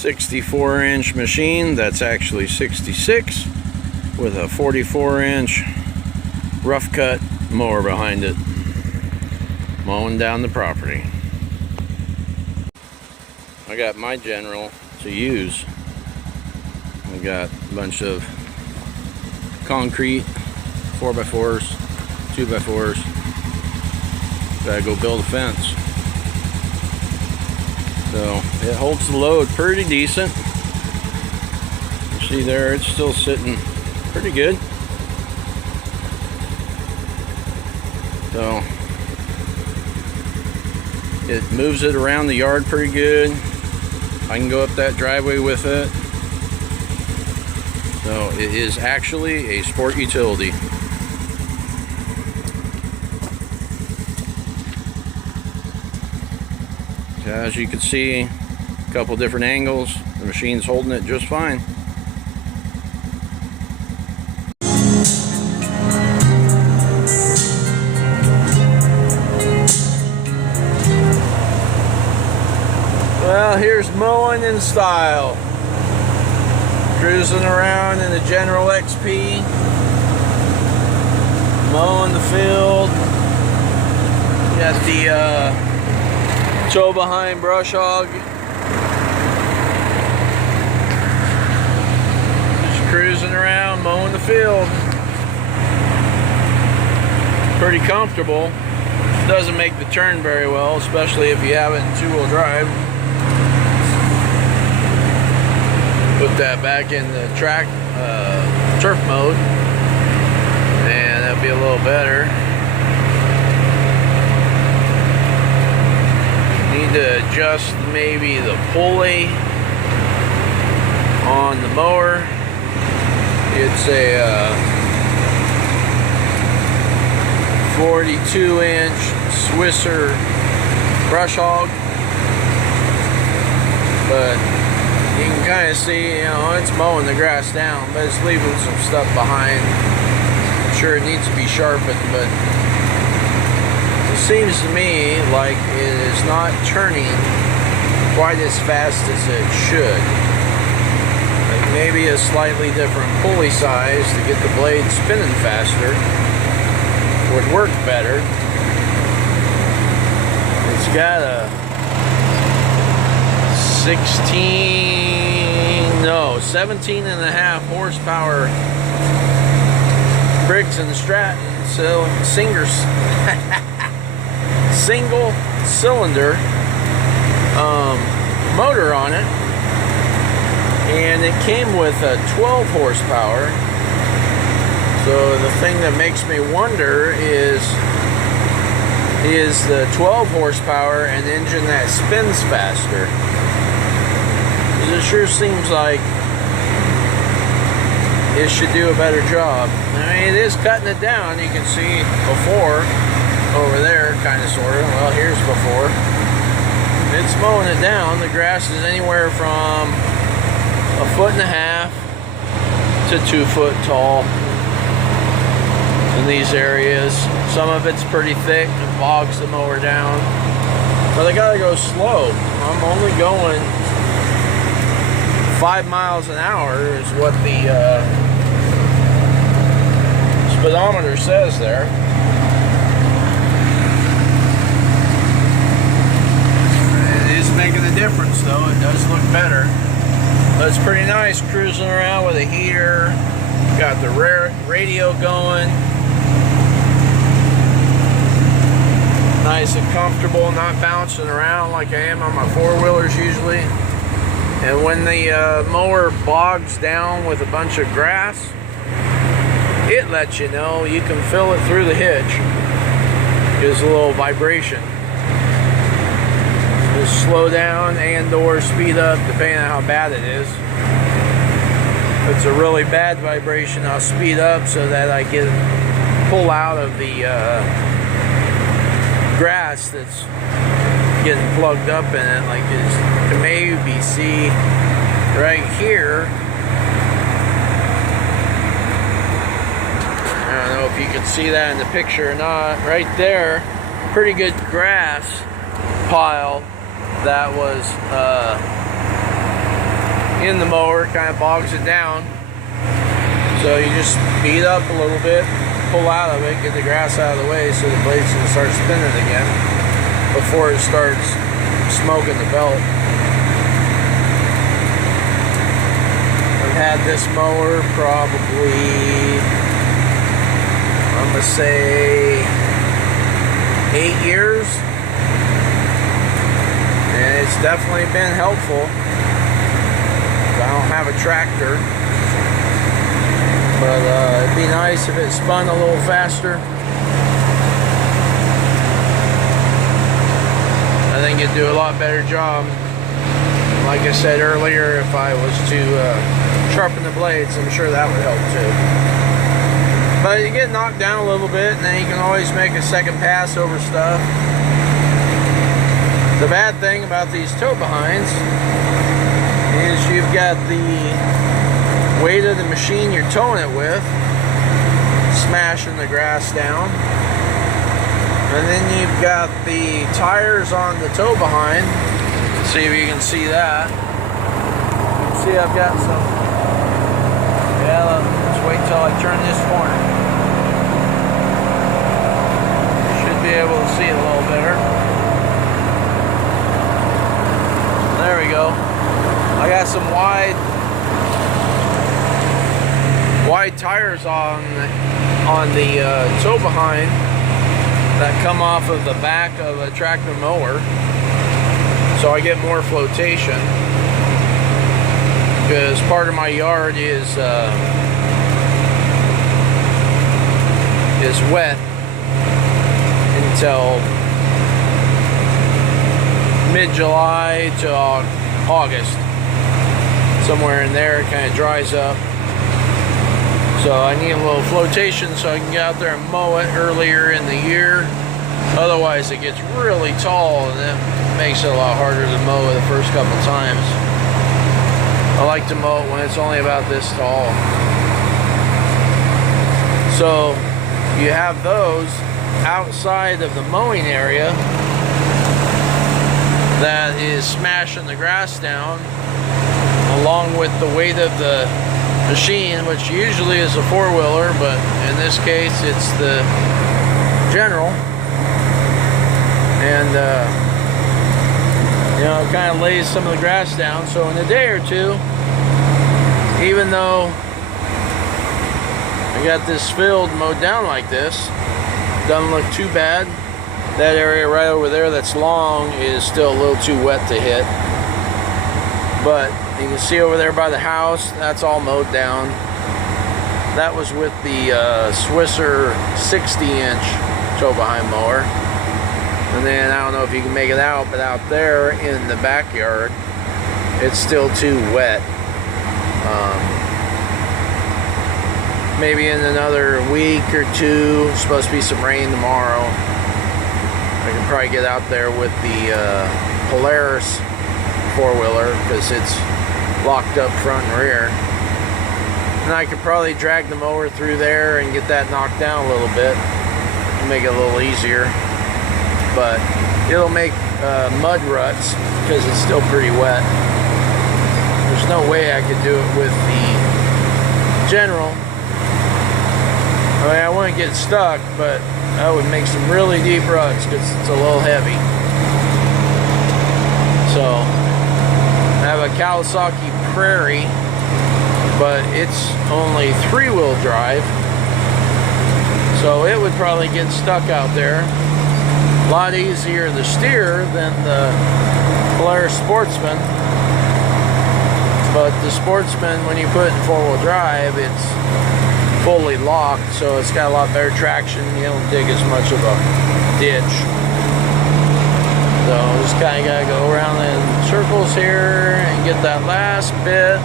64-inch machine that's actually 66 with a 44-inch rough cut mower behind it, mowing down the property. I got my General to use. I got a bunch of concrete 4x4s, 2x4s. Gotta go build a fence. So it holds the load pretty decent. You see there, it's still sitting pretty good. So it moves it around the yard pretty good. I can go up that driveway with it. So it is actually a sport utility. As you can see, a couple different angles. The machine's holding it just fine. Well, here's mowing in style. Cruising around in the General XP, mowing the field. Got the tow behind brush hog. Just cruising around, mowing the field. Pretty comfortable. Doesn't make the turn very well, especially if you have it in two-wheel drive. Put that back in the track turf mode, and that'll be a little better. Need to adjust maybe the pulley on the mower. It's a 42-inch Swisser brush hog, but you can kind of see, you know, it's mowing the grass down, but it's leaving some stuff behind. I'm sure it needs to be sharpened, but it seems to me like it is not turning quite as fast as it should. Like maybe a slightly different pulley size to get the blade spinning faster would work better. It's got a 17.5 horsepower Briggs & Stratton single cylinder motor on it, and it came with a 12 horsepower. So the thing that makes me wonder is the 12 horsepower an engine that spins faster? It sure seems like it should do a better job. I mean, it is cutting it down. You can see before over there, kind of, sort of. Well, here's before. It's mowing it down. The grass is anywhere from 1.5 to 2 foot tall in these areas. Some of it's pretty thick and bogs the mower down. But I gotta go slow. I'm only going 5 miles an hour is what the speedometer says there. It is making a difference though. It does look better. But it's pretty nice cruising around with a heater. Got the radio going. Nice and comfortable, not bouncing around like I am on my four-wheelers usually. And when the mower bogs down with a bunch of grass, it lets you know. You can feel it through the hitch. Gives a little vibration. Just slow down and or speed up depending on how bad it is. If it's a really bad vibration, I'll speed up so that I pull out of the grass that's getting plugged up in it. Like you can maybe see right here. I don't know if you can see that in the picture or not. Right there, pretty good grass pile that was in the mower, kind of bogs it down. So you just speed up a little bit, pull out of it, get the grass out of the way so the blade's gonna start spinning again before it starts smoking the belt. I've had this mower probably, I'm gonna say 8 years, and it's definitely been helpful. I don't have a tractor, but it'd be nice if it spun a little faster. I think it'd do a lot better job. Like I said earlier, if I was to sharpen the blades, I'm sure that would help too. But you get knocked down a little bit, and then you can always make a second pass over stuff. The bad thing about these tow behinds is you've got the weight of the machine you're towing it with smashing the grass down, and then you've got the tires on the tow behind. Let's see if you can see that. See, I've got some, yeah, let's wait till I turn this corner. Should be able to see it a little better. There we go. I got some wide tires on the tow behind that come off of the back of a tractor mower, so I get more flotation, because part of my yard is wet until mid-July to August. Somewhere in there, it kind of dries up. So I need a little flotation so I can get out there and mow it earlier in the year. Otherwise it gets really tall, and that makes it a lot harder to mow the first couple times. I like to mow it when it's only about this tall. So you have those outside of the mowing area that is smashing the grass down, along with the weight of the machine, which usually is a four-wheeler, but in this case it's the General, and you know, it kind of lays some of the grass down. So in a day or two, even though I got this field mowed down like this, doesn't look too bad. That area right over there that's long is still a little too wet to hit. But you can see over there by the house, that's all mowed down. That was with the Swisser 60-inch tow-behind mower. And then I don't know if you can make it out, but out there in the backyard, it's still too wet. Maybe in another week or two, supposed to be some rain tomorrow, I can probably get out there with the Polaris four-wheeler, because it's locked up front and rear. And I could probably drag the mower through there and get that knocked down a little bit, make it a little easier. But it'll make mud ruts because it's still pretty wet. There's no way I could do it with the General. I mean, I wouldn't get stuck, but I would make some really deep ruts because it's a little heavy. So I have a Kawasaki Prairie, but it's only 3-wheel drive, so it would probably get stuck out there. A lot easier to steer than the Polaris Sportsman, but the Sportsman, when you put it in 4-wheel drive, it's fully locked, so it's got a lot better traction. You don't dig as much of a ditch. So just kind of got to go around in circles here and get that last bit.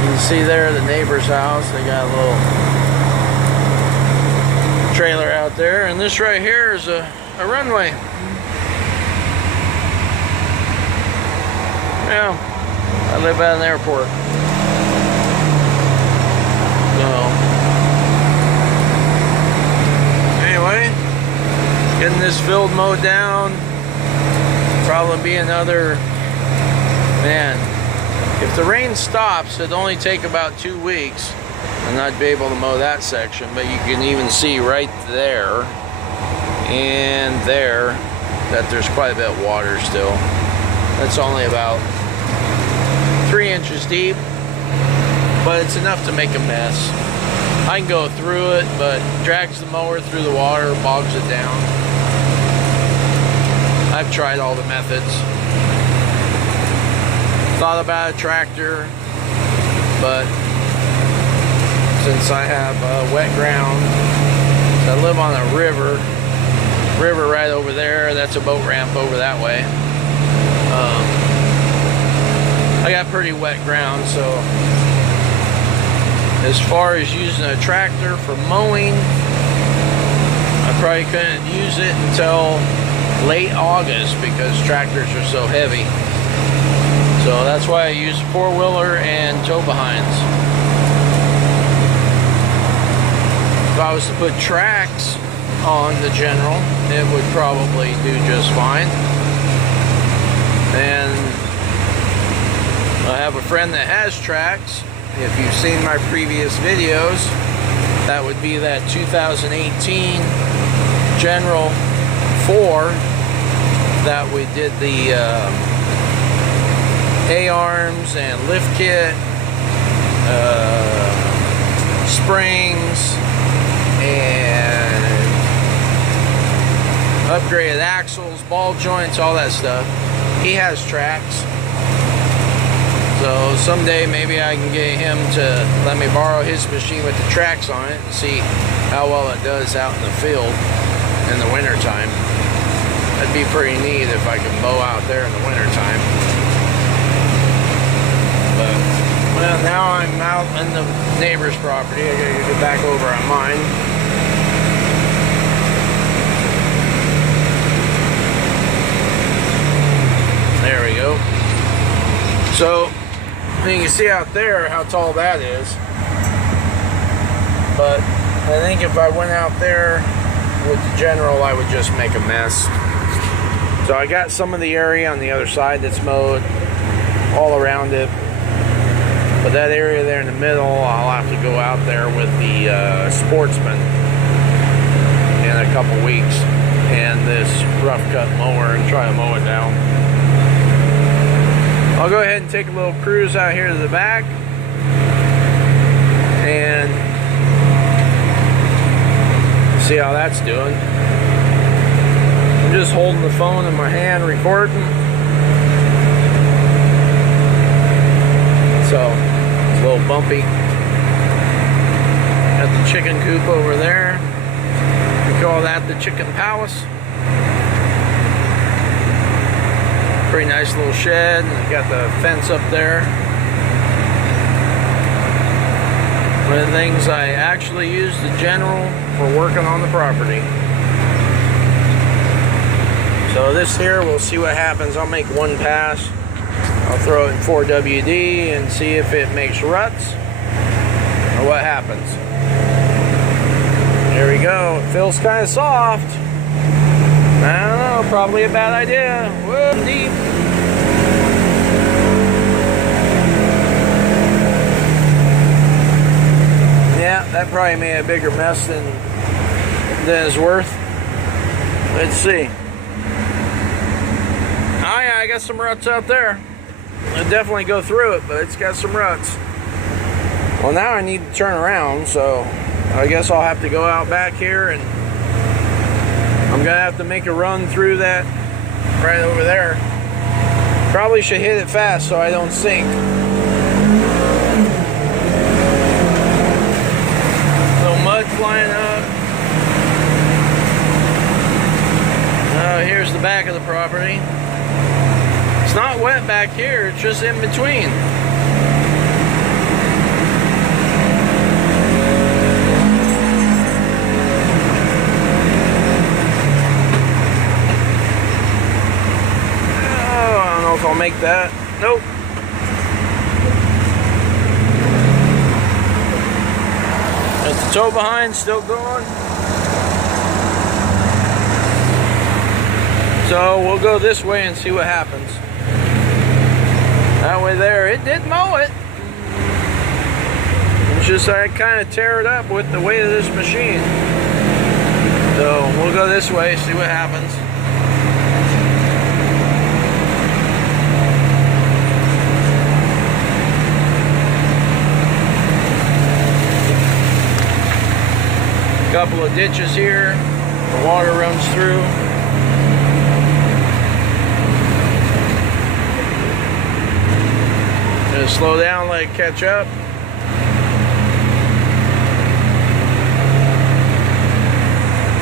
You can see there the neighbor's house. They got a little trailer out there, and this right here is a runway. Yeah, I live at an airport. So anyway, getting this field mowed down. Probably be another, man, If the rain stops, it'd only take about 2 weeks, and I'd be able to mow that section. But you can even see right there and there that there's quite a bit of water still. That's only about 3 inches deep, but it's enough to make a mess. I can go through it, but drags the mower through the water, bogs it down. I've tried all the methods. Thought about a tractor, but since I have wet ground, I live on a river right over there. That's a boat ramp over that way. I got pretty wet ground, so as far as using a tractor for mowing, I probably couldn't use it until late August because tractors are so heavy. So that's why I use four-wheeler and tow behinds. If I was to put tracks on the General, it would probably do just fine. And I have a friend that has tracks. If you've seen my previous videos, that would be that 2018 General 4 that we did the A-arms and lift kit, springs, and upgraded axles, ball joints, all that stuff. He has tracks. So someday maybe I can get him to let me borrow his machine with the tracks on it and see how well it does out in the field in the winter time. That'd be pretty neat if I could mow out there in the winter time. But, well, now I'm out in the neighbor's property. I gotta get back over on mine. There we go. So, you can see out there how tall that is. But I think if I went out there with the General, I would just make a mess. So I got some of the area on the other side that's mowed all around it. But that area there in the middle, I'll have to go out there with the Sportsman in a couple weeks and this rough cut mower and try to mow it down. I'll go ahead and take a little cruise out here to the back and see how that's doing. I'm just holding the phone in my hand recording. So it's a little bumpy. Got the chicken coop over there. We call that the chicken palace. Pretty nice little shed. Got the fence up there. One of the things I actually use the General for working on the property. So this here, we'll see what happens. I'll make one pass. I'll throw it in 4WD and see if it makes ruts or what happens. There we go. It feels kind of soft. I don't know, probably a bad idea. Whoa, deep. Yeah, that probably made a bigger mess than it's worth. Let's see. Oh yeah, I got some ruts out there. I'll definitely go through it, but it's got some ruts. Well, now I need to turn around, so I guess I'll have to go out back here and I'm gonna have to make a run through that right over there. Probably should hit it fast so I don't sink. Little mud flying up. Oh, here's the back of the property. It's not wet back here, it's just in between. If I'll make that. Nope. Got the tow behind still going. So we'll go this way and see what happens. That way way there. It did mow it. It's just I kind of tear it up with the weight of this machine. So we'll go this way, see what happens. Couple of ditches here, the water runs through. Gonna slow down, let it catch up.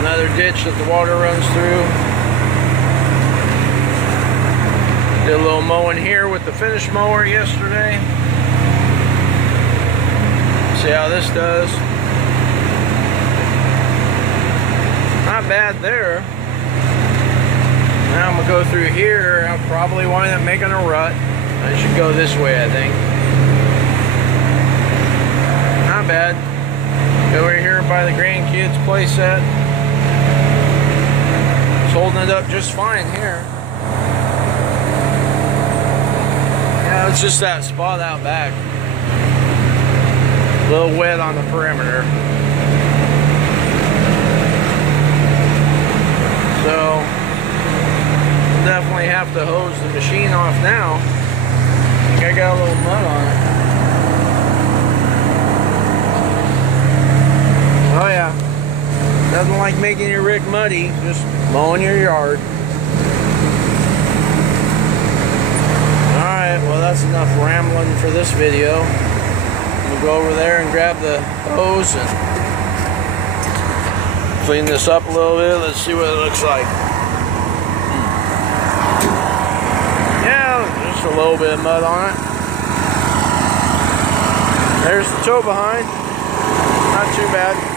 Another ditch that the water runs through. Did a little mowing here with the finish mower yesterday. See how this does. Not bad there. Now I'm gonna go through here. I'll probably wind up making a rut. I should go this way, I think. Not bad. Go over here by the grandkids' playset. It's holding it up just fine here. Yeah, it's just that spot out back. A little wet on the perimeter. So, we'll definitely have to hose the machine off now. I think I got a little mud on it. Oh yeah. Nothing like making your rig muddy, just mowing your yard. Alright, well that's enough rambling for this video. We'll go over there and grab the hose and clean this up a little bit. Let's see what it looks like. Yeah, just a little bit of mud on it. There's the tow behind. Not too bad.